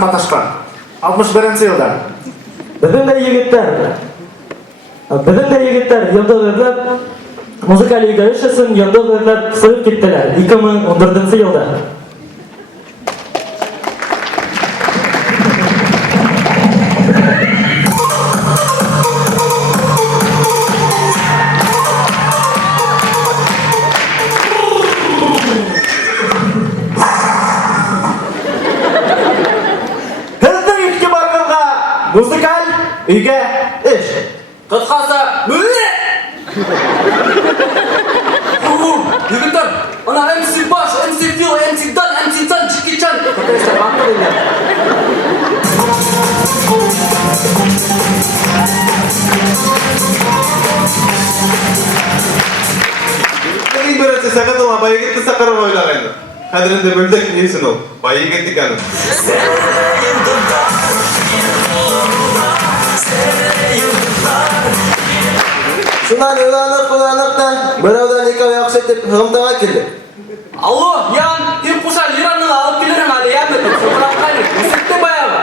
маташкан. 61-жылда. Bizning de yigitler yıldız edilip muzikal üyeyiş için yıldız edilip sınıf gittiler 2014 yılda. Muzikal üye iş. Kıtkası mülle! Yigitler, ana MC Baş, MC Dio, MC Dan, MC Tan, Jackie Chan. Arkadaşlar bakmayın ya. Eң беренче сәгать ул абай егетне сакырып ойлаган. Кадеринде бөлдек несин ул? Бай егет икән. Шуннан уйланып та, берәүдән икәү яхшы итеп гымтага килде. Алло, ян, һин куша лиранны алып килерһең әле, яме дип. Сораккан, үсетте баягы.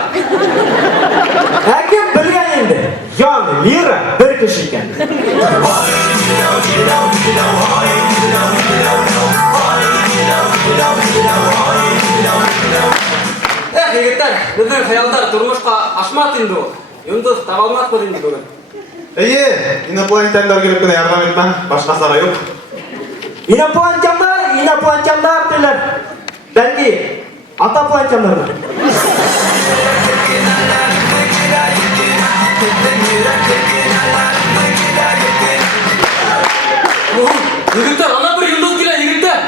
Әкем белгән инде. Ян, лира бер кеше икән. Егетләр, безнең хыялдар тормышка ашмат инде ул. Йондыз табалмас бер инде бүген. Әйе, инопланетяндар килеп кенә ярдәм итмә, башка сара юк. Инопланетяндар диләр. Бәлки, атапланетяндар. Егетләр, ана бер йондыз килә, егетләр.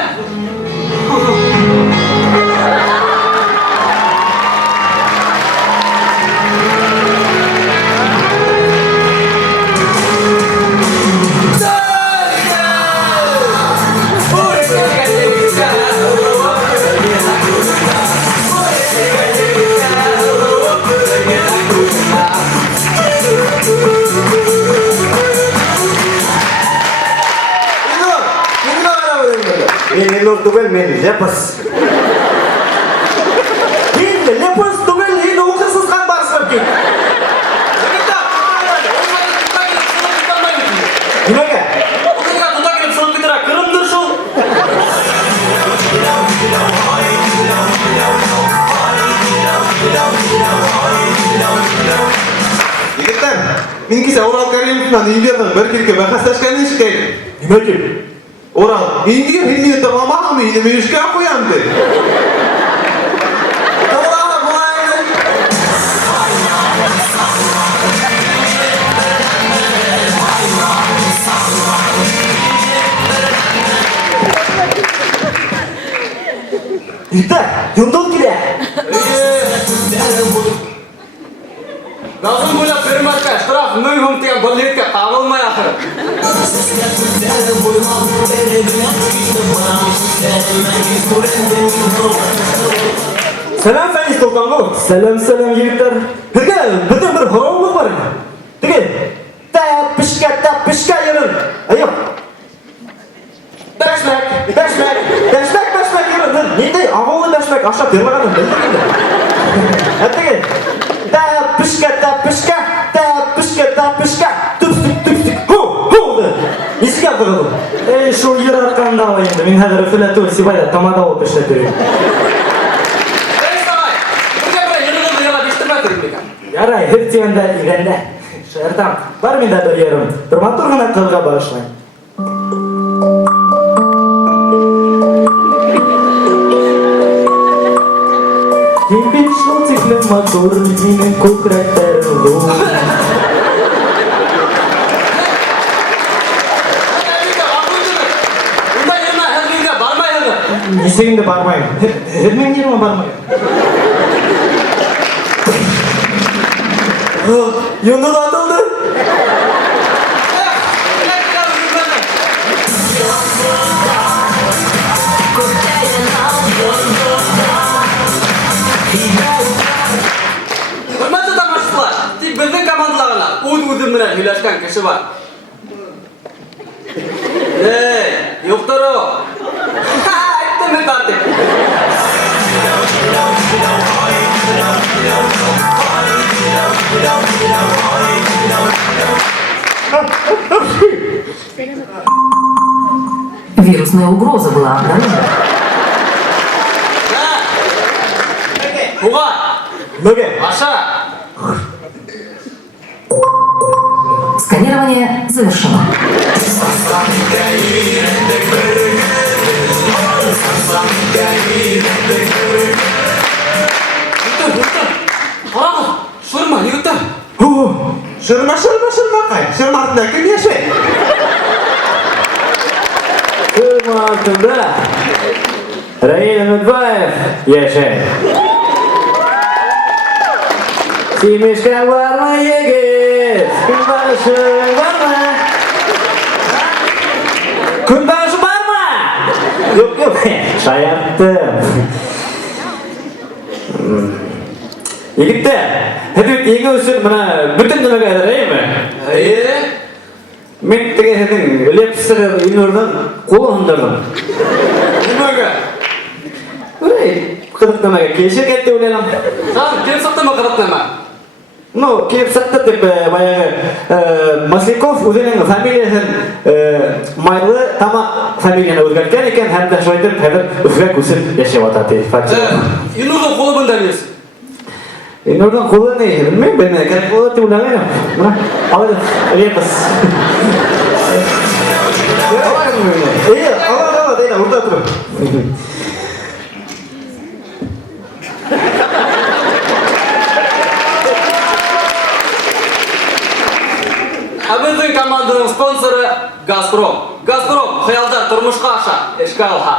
Ini tuvel meni lepas. Ini lepas tuvel ini uksuz kan barsın ki. Nimaga? O'zingga xudo kelib so'z bitira, kirimdir shu. Егеттер, мин кичә Урал Кәримовнан Индиянан бер килке бәхәсләшкәнне ишеткәйнем. Nima ki? Урал, Индия һинне тыңламагымы, инде мин эшкә куям ди. Тыңлама булайны. İşte yıldız gibi. Nazım bo'ylab fermatga shtraf 1000 so'm degan bollikka tag'ilmay axir. Selam Feniz Sultanlı. Selam yigitler. Peki bizim bir horoluk var mı? Değil. Pişka yarın. Ayıp. Beşmek yarın. Neydi? Ağoğlu beşmek aşağı tırmağanın. Değil. Pişka. Tüpsük. Hu. Nesi geldi oğlum? Şu yer arkanda alayım da. Min hazır filatör sibaya tamada olup işletiyor. Yaray, hep tiyende ilgende. Şertam, var mı da bir yerim? Dramaturguna kılga bağışlayın. Kipin şu tikli motor, yine kukretlerin doğru. Nişeginde barmayın. Hermen yerime barmayın. Yıldız atıldı. Hurmatli tomoshabinlar, tez bizning komandalarga o'z-o'zim bilan o'ylashgan kishi bor. Yo'qdir u. Aytdim, aytdim. Вирусная угроза была обнаружена. Буға, Неге? аша. Сканирование завершено. Қарағы, шырма, не күтті? Шырма қай. Шырма артында кім яшай? Шырма артында Раил Үмітбаев яшай. Симешкаң бар ма, егет? Күнбағышың бар ма? Күнбағышы бар ма? Жоқ, шаяттым. Егіттер, әдет еге үшін мұна бүтін немеге әдіреймі? Мен тегесінің лепсірі үйнердің қолы ұндырдым. Немеге? Үрей, қырықтамаға кешір кетті өлелім. Саған кем сақтама қырықтама? Ну, келіп сақты деп баяғы Масляков өзінің фамилиясын майлы тамақ фамилияны өзгерткен екен, һәм де шойтып, қазір үфрек өсіп яшап атады. Үйнұрдың қолы бұнда білесің. Үйнердің қолы не? Білмеймін, бені кәріп қолы деп ойлағайым. Мұна, алайда, лепіс. Алайым өйне. Ала, дейна, ұрда тұрып. Біздің команданың спонсоры Газпром. Газпром, қиялдар тұрмышқа аша, ішкі алға.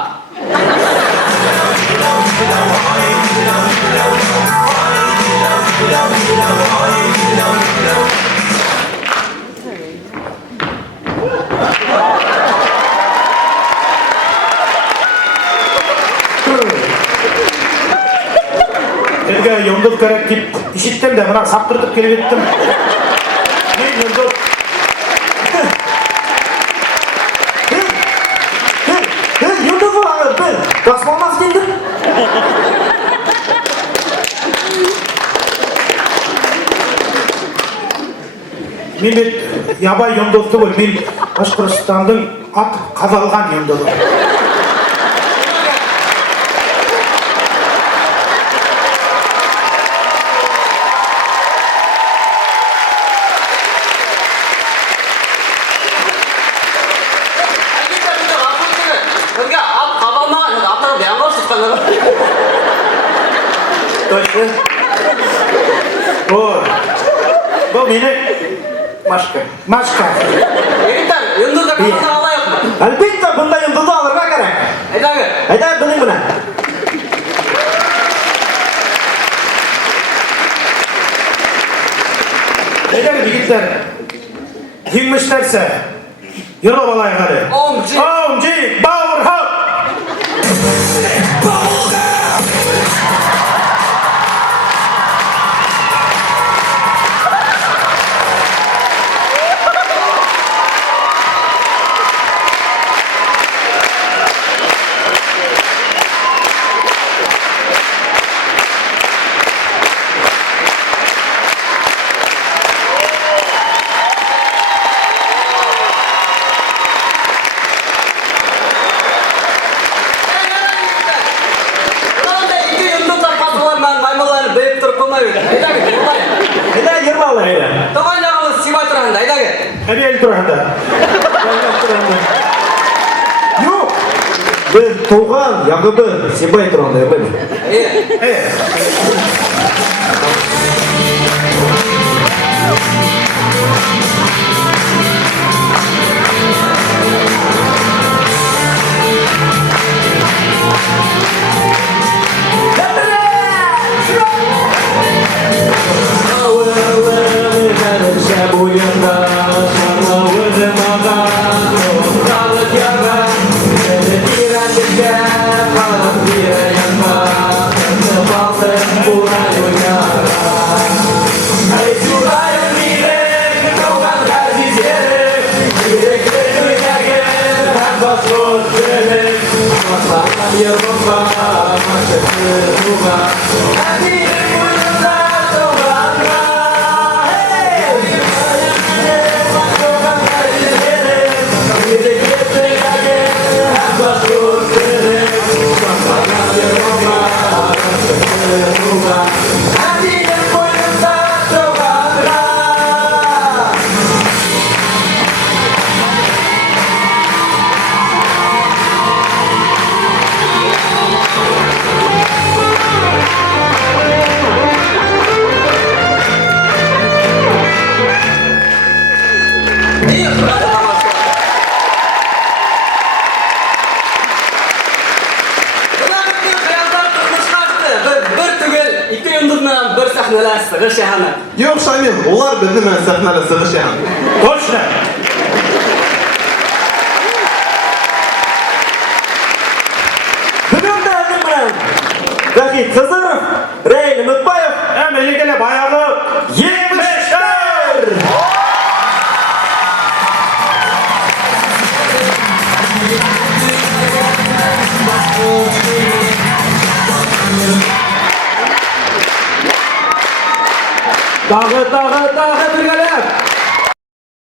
Елге йондық керек деп ішіттім де, мұна саптыртып келіп еттім. Мен йондық. Йондық болағыр, бір. Басмалмас келді. Мен бет ябай йондықты бол, мен Башқұртстанның ат қазалған йондығы. Бұл мені Машка. Егіттер, үйіндірді қағазын алайық мы? Әлбетте бұнда йондықты алырға керек. Айдағы. Айда бұның бұна. Айдағы бігіттер, еңміштерсе, еріп алайық әрі. Омжи, бауыр хап! Айда еріп алайық. Тоған жағымыз симай тұрғанда, айдағы. Әбел тұрғанда. Жоқ. Біз туған, яғыбы, сибай тұрғанда, әбел. түгел, ике йондыздан бер сәхнәлә сыгыш яһана. Yok Şamil, onlar bildi ben sahnede sığış yahan. Точно. Бүгін де әнім білән Вахит Хызыров, Рәйіл Үмітбаев, Әмелі келе баяғы 70-тер! Тағы біргелеп!